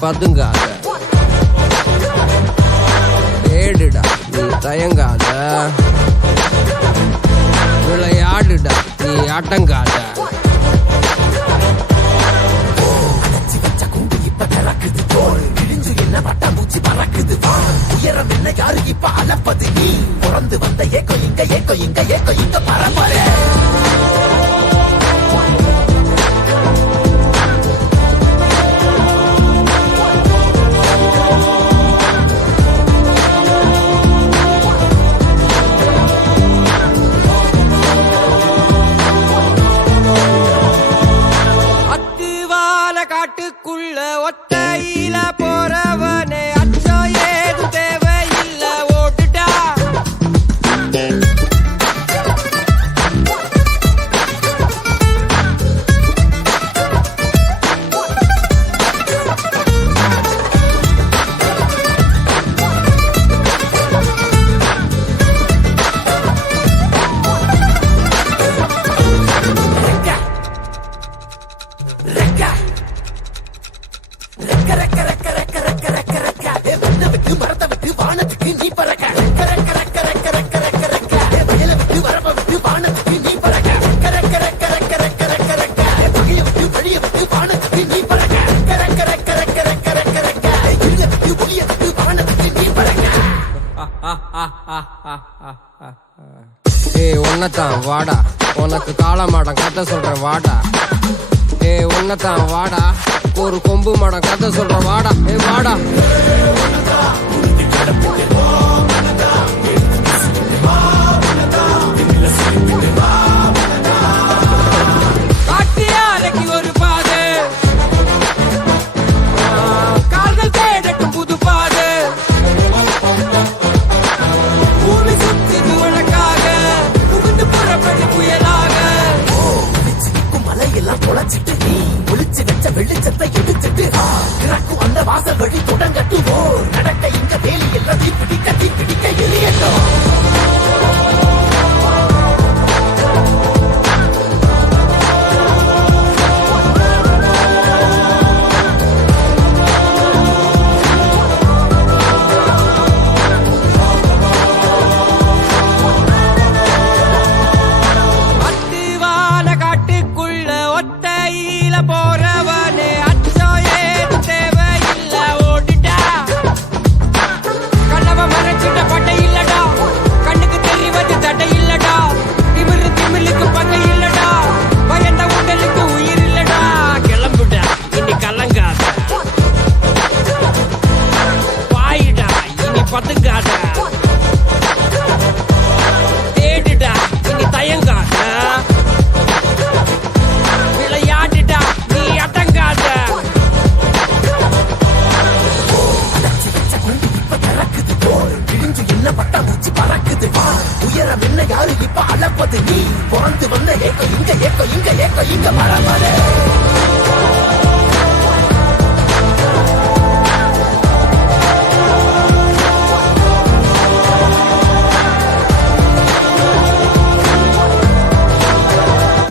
பதுங்காத, ஏடுடா நீ தயங்காத, விளையாடுடா நீ ஆட்டங்காத. பட்டாம்பூச்சி பறக்குது உயரம் என்ன யாரு இப்ப அளப்பது நீ பிறந்து வந்த ஏக்கோ இங்க ஏக்கோ இங்க ஏக்கோ இங்க பரம்பரை அத்துவால காட்டுக்குள்ள ஒத்தையில போறவனே அச்சோ ஏது தேவையில்ல ஓட்டுடா. வானத்துக்கு நீ பறக்க வயல விட்டு வரப்ப விட்டு வானத்துக்கு நீ பறக்க பகைய விட்டு வழிய விட்டு வானத்துக்கு நீ பறக்க இருள விட்டு ஒளிய விட்டு வானத்துக்கு நீ பறக்க. ஏ ஒன்னதான் வாடா, உனக்கு காளமாடம் கதை சொல்றேன் வாடா. ஏ ஒன்னதான் வாடா, ஒரு கொம்பு மாடம் கதை சொல்றேன் வாடா. ஏ வாடா காட்டியாலைக்கு ஒரு பாது, கால்கள் தேடட்டும் புது பாது. பூமி சுத்திது உனக்காக, புகுந்து புறப்பட்டு புயலாக. மலையெல்லாம் தொலைச்சிட்டு நீ ஒளிச்சு வச்ச வெளிச்சத்தை எடுத்துட்டு திறக்கும் அந்த வாசல் வழி தொடங்கட்டும். நடக்க இங்க வேலி எல்லாம் தீப்பிடிக்க எரியட்டும். அத்துவால காட்டுக்குள்ள ஒத்தையில போறவனே அச்சோ ஏது தேவையில்ல ஓடிட்டா. கண்ணவ மறைச்சிட்ட பட்டை இல்லடா, கண்ணுக்கு தெரிவது தடை இல்லடா. திமிழுக்கு பகை இல்லடா, பயந்த உடலுக்கு உயிர் இல்லடா. கிளம்புடா இனி கலங்காத, பாயிடா இனி பதுங்காத, தேடுடா இனி தயங்காத, விளையாடுடா நீ அடங்காத. என்ன பட்டாம்பூச்சி பறக்குது உயரம் என்ன யாரு இப்ப அளப்பது நீ பிறந்து வந்த ஏக்கோ இங்க ஏக்கோ இங்க ஏக்கோ இங்க பரம்பரை.